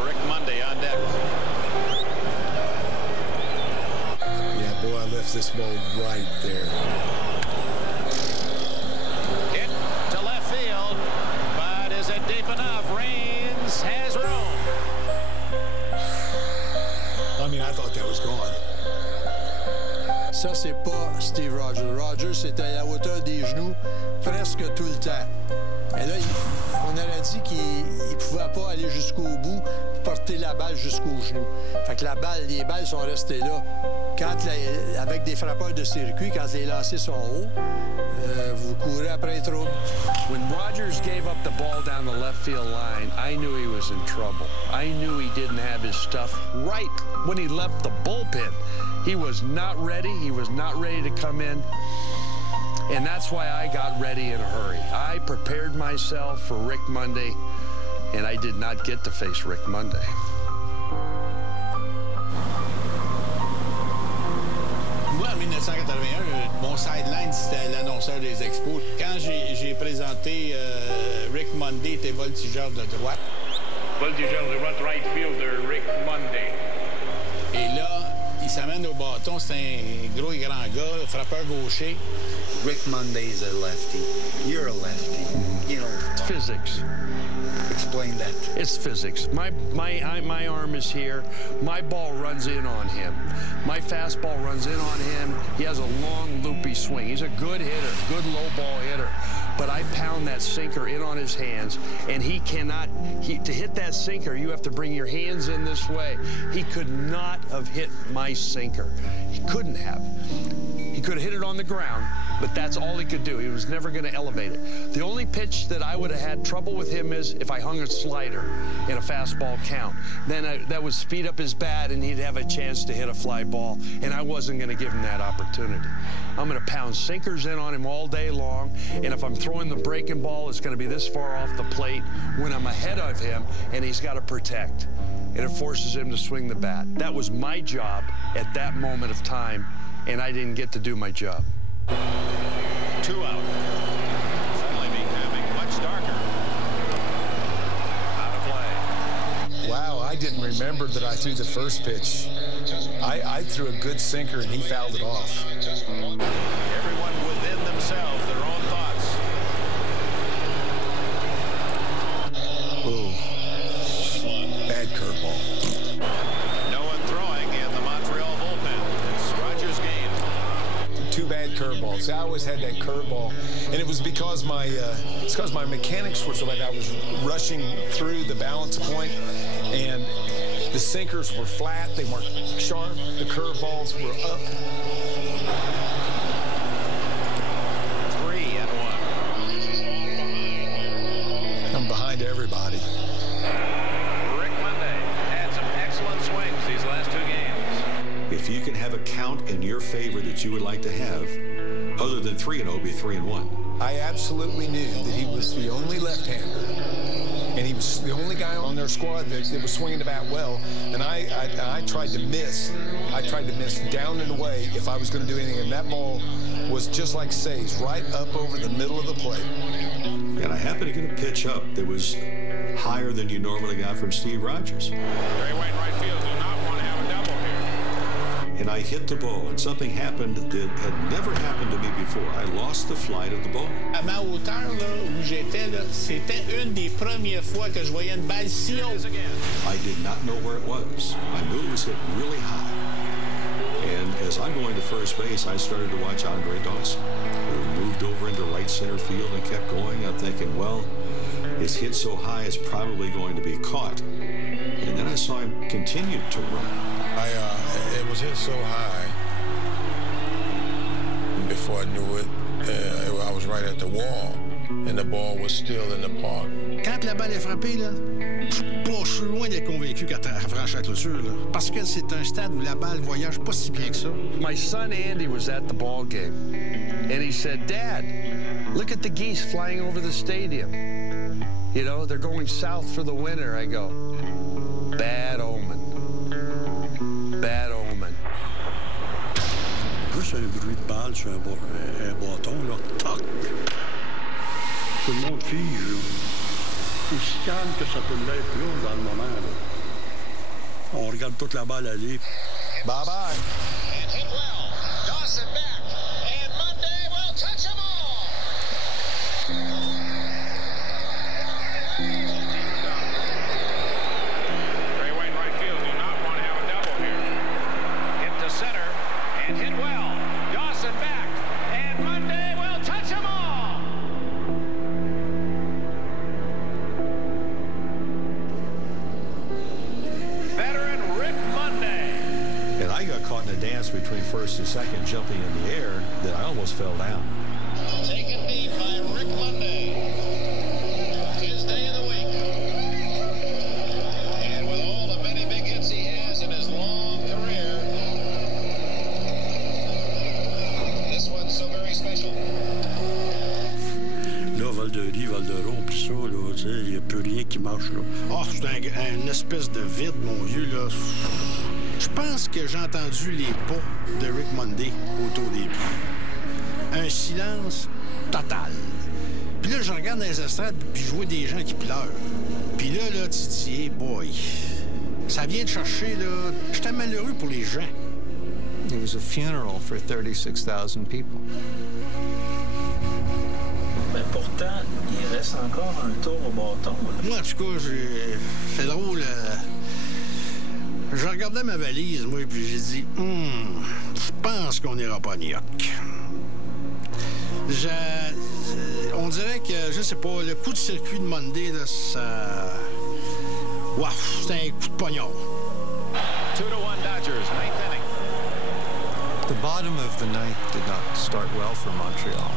Rick Monday on deck. Yeah, boy, I left this ball right there. Hit to left field, but is it deep enough? Raines has room. I mean, I thought that was gone. Ça, c'est pas Steve Rogers. Rogers, c'était à la hauteur des genoux presque tout le temps. Et là, on aurait dit qu'il ne pouvait pas aller jusqu'au bout, porter la balle jusqu'aux genoux. Fait que les balles sont restées là. Avec des frappeurs de circuit, quand les lancers sont hauts, vous courez après les trous. When Rogers gave up the ball down the left field line, I knew he was in trouble. I knew he didn't have his stuff right when he left the bullpen. He was not ready. He was not ready to come in. And that's why I got ready in a hurry. I prepared myself for Rick Monday, and I did not get to face Rick Monday. Moi, en 1981, mon sideline, c'était l'annonceur des Expos. Quand j'ai présenté Rick Monday était voltigeur de droite. Voltigeur de droite, right fielder, Rick Monday. Et là, il s'amène au bâton. C'est un gros et grand gars, frappeur gaucher. Rick Monday's a lefty. You're a lefty. You know. It's physics. Explain that. It's physics. My arm is here. My ball runs in on him. My fastball runs in on him. He has a long, loopy swing. He's a good hitter, good low ball hitter. But I pound that sinker in on his hands, and he cannot, to hit that sinker, you have to bring your hands in this way. He could not have hit my sinker. He couldn't have. He could have hit it on the ground, but that's all he could do. He was never going to elevate it. The only pitch that I would have had trouble with him is if I hung a slider in a fastball count. Then that would speed up his bat, and he'd have a chance to hit a fly ball, and I wasn't going to give him that opportunity. I'm going to pound sinkers in on him all day long, and if I'm throwing the breaking ball, it's going to be this far off the plate when I'm ahead of him, and he's got to protect. And it forces him to swing the bat. That was my job at that moment of time, and I didn't get to do my job. 2 out. Suddenly becoming much darker. Out of play. Wow, I didn't remember that I threw the first pitch. I threw a good sinker, and he fouled it off. Everyone within themselves, their own thoughts. Ooh. Bad curveball. No one throwing in the Montreal bullpen. It's Rogers' game. 2 bad curveballs. curveball. See, I always had that curveball, and it was because my mechanics were so bad. I was rushing through the balance point, and the sinkers were flat. They weren't sharp. The curveballs were up. 3-1. I'm behind everybody. Rick Monday had some excellent swings these last 2 games. If you can have a count in your favor that you would like to have, other than 3-0, be 3-1. I absolutely knew that he was the only left-hander, and he was the only guy on their squad that was swinging the bat well. And I tried to miss. I tried to miss down and away if I was going to do anything. And that ball was just like Say's, right up over the middle of the plate. And I happened to get a pitch up that was higher than you normally got from Steve Rogers. Ray White, right field, do not want to have a double here. And I hit the ball, and something happened that had never happened to me before. I lost the flight of the ball. À ma hauteur, là, où j'étais, là, c'était une des premières fois que je voyais une balle si haute. I did not know where it was. I knew it was hit really high. And as I'm going to first base, I started to watch Andre Dawson, who moved over into right center field and kept going. I'm thinking, well, it's hit so high, it's probably going to be caught. And then I saw him continue to run. It was hit so high. Before I knew it, I was right at the wall, and the ball was still in the park. Quand la balle est frappée, là, je suis loin d'être convaincu qu'elle franchit la clôture, là, parce que c'est un stade où la balle voyage pas si bien que ça. My son Andy was at the ball game, and he said, "Dad, look at the geese flying over the stadium. You know, they're going south for the winter." I go, "Bad omen. Bad omen." Juste un bruit de balle sur un bâton, là, toc! Tout le monde fige, aussi calme que ça peut l'être là, dans le moment, là. On regarde toute la balle aller. Bye-bye. And hit well. Dawson back. And Monday will touch them all. Ray White, right field, do not want to have a double here. Hit to center and hit well. Dawson back. And Monday will touch them all. Veteran Rick Monday. And I got caught in a dance between first and second, jumping in the air, that I almost fell down. Taken deep by Rick Monday. His day of the week. And with all the many big hits he has in his long career, this one's so very special. Là, Val-de-Rie, Val-de-Rond, pis ça, là, tu sais, il n'y a plus rien qui marche, là. Ah, c'est une espèce de vide, mon vieux, là. Je pense que j'ai entendu les pas de Rick Monday autour des buts. Un silence total. Puis là, je regarde dans les estrades, puis je vois des gens qui pleurent. Puis là, tu te dis, hey boy, ça vient de chercher, là. J'étais malheureux pour les gens. It was a funeral for 36,000 people. Mais pourtant, il reste encore un tour au bâton. Moi, en tout cas, c'est drôle. Je regardais ma valise, moi, puis j'ai dit, je pense qu'on n'ira pas à New York. On dirait que, je sais pas, le coup de circuit de Monday, là, ça... Wow, c'était un coup de poignard. 2-1 Dodgers, 9th inning. The bottom of the ninth did not start well for Montreal.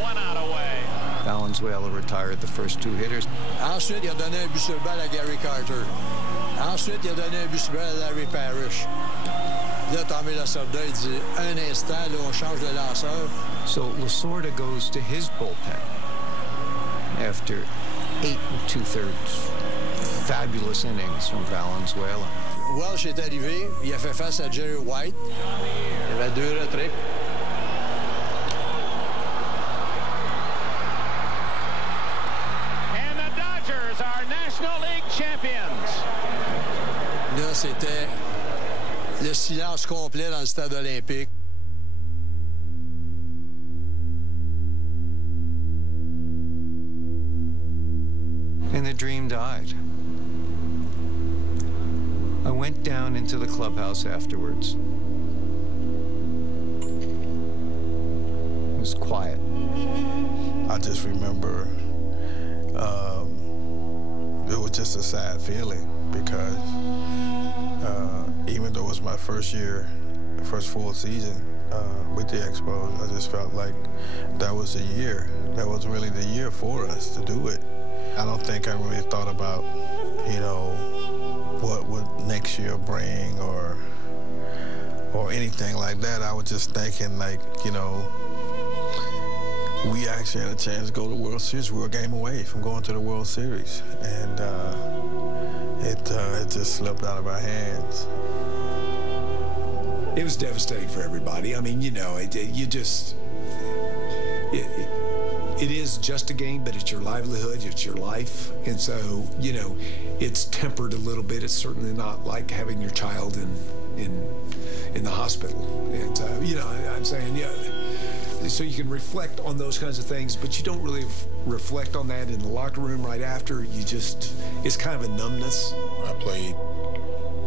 1 out away. Valenzuela retired the first 2 hitters. Ensuite, il a donné un but sur balle à Gary Carter. Ensuite, il a donné un but sur balle à Larry Parrish. Là, Tommy Lasorda, il dit, un instant, là, on change de lanceur. So Lasorda goes to his bullpen after 8 2/3 fabulous innings from Valenzuela. Welsh est arrivé, il a fait face à Jerry White. Il y avait 2 retraits. And the Dodgers are National League champions. Là, c'était le silence complet dans le stade olympique. And the dream died. I went down into the clubhouse afterwards. quiet. I just remember it was just a sad feeling because even though it was my first full season with the Expos, I just felt like that was the year. That was really the year for us to do it. I don't think I really thought about, you know, what would next year bring or anything like that. I was just thinking, like, you know, we actually had a chance to go to the World Series. We were a game away from going to the World Series, and it just slipped out of our hands. It was devastating for everybody. I mean, you know, it is just a game, but it's your livelihood, it's your life. And so, you know, it's tempered a little bit. It's certainly not like having your child in the hospital. And, you know, I'm saying, yeah, so you can reflect on those kinds of things, but you don't really reflect on that in the locker room right after. You just, it's kind of a numbness. I played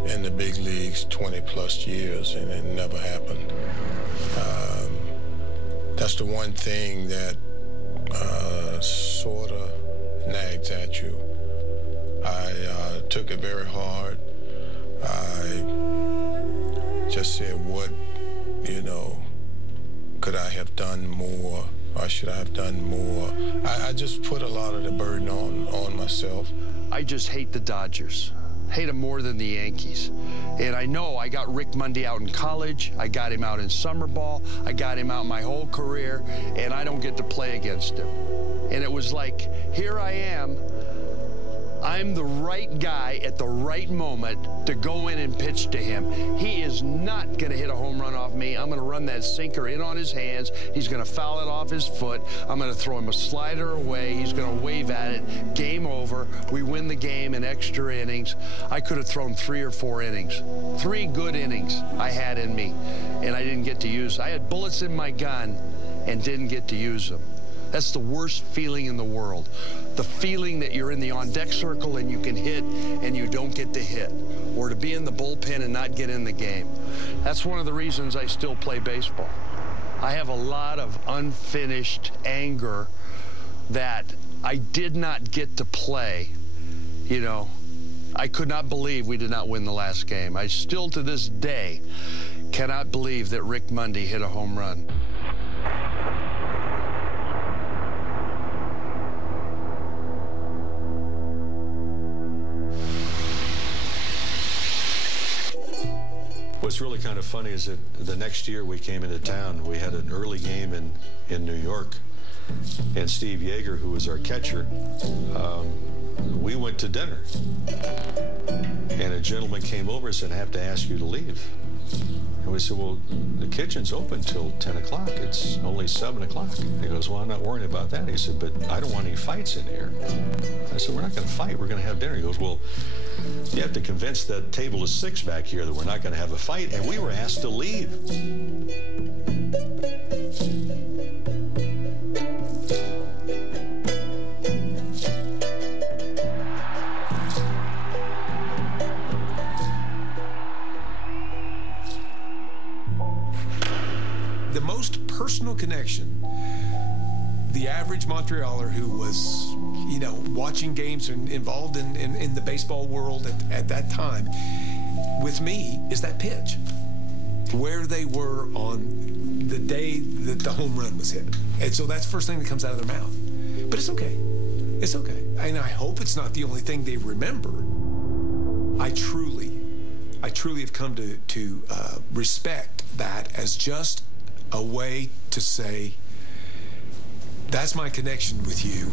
in the big leagues 20-plus years, and it never happened. That's the one thing that sort of nags at you. I took it very hard. I just said, what, you know, could I have done more, or should I have done more? I just put a lot of the burden on myself. I just hate the Dodgers. Hate them more than the Yankees. And I know I got Rick Monday out in college. I got him out in summer ball. I got him out my whole career, and I don't get to play against him. And it was like, here I am. I'm the right guy at the right moment to go in and pitch to him. He is not going to hit a home run off me. I'm going to run that sinker in on his hands. He's going to foul it off his foot. I'm going to throw him a slider away. He's going to wave at it. Game over. We win the game in extra innings. I could have thrown 3 or 4 innings. 3 good innings I had in me, and I didn't get to use. I had bullets in my gun and didn't get to use them. That's the worst feeling in the world. The feeling that you're in the on-deck circle and you can hit and you don't get to hit, or to be in the bullpen and not get in the game. That's one of the reasons I still play baseball. I have a lot of unfinished anger that I did not get to play. You know, I could not believe we did not win the last game. I still, to this day, cannot believe that Rick Monday hit a home run. What's really kind of funny is that the next year we came into town, we had an early game in New York, and Steve Yeager, who was our catcher, we went to dinner, and a gentleman came over and said, I have to ask you to leave. And we said, well, the kitchen's open till 10 o'clock. It's only 7 o'clock. He goes, well, I'm not worrying about that. He said, but I don't want any fights in here. I said, we're not going to fight. We're going to have dinner. He goes, well, you have to convince that table of 6 back here that we're not going to have a fight. And we were asked to leave. The most personal connection the average Montrealer who was, you know, watching games and involved in the baseball world at that time with me is that pitch, where they were on the day that the home run was hit. And so that's the first thing that comes out of their mouth. But it's okay. It's okay. And I hope it's not the only thing they remember. I truly have come to respect that as just a way to say, that's my connection with you.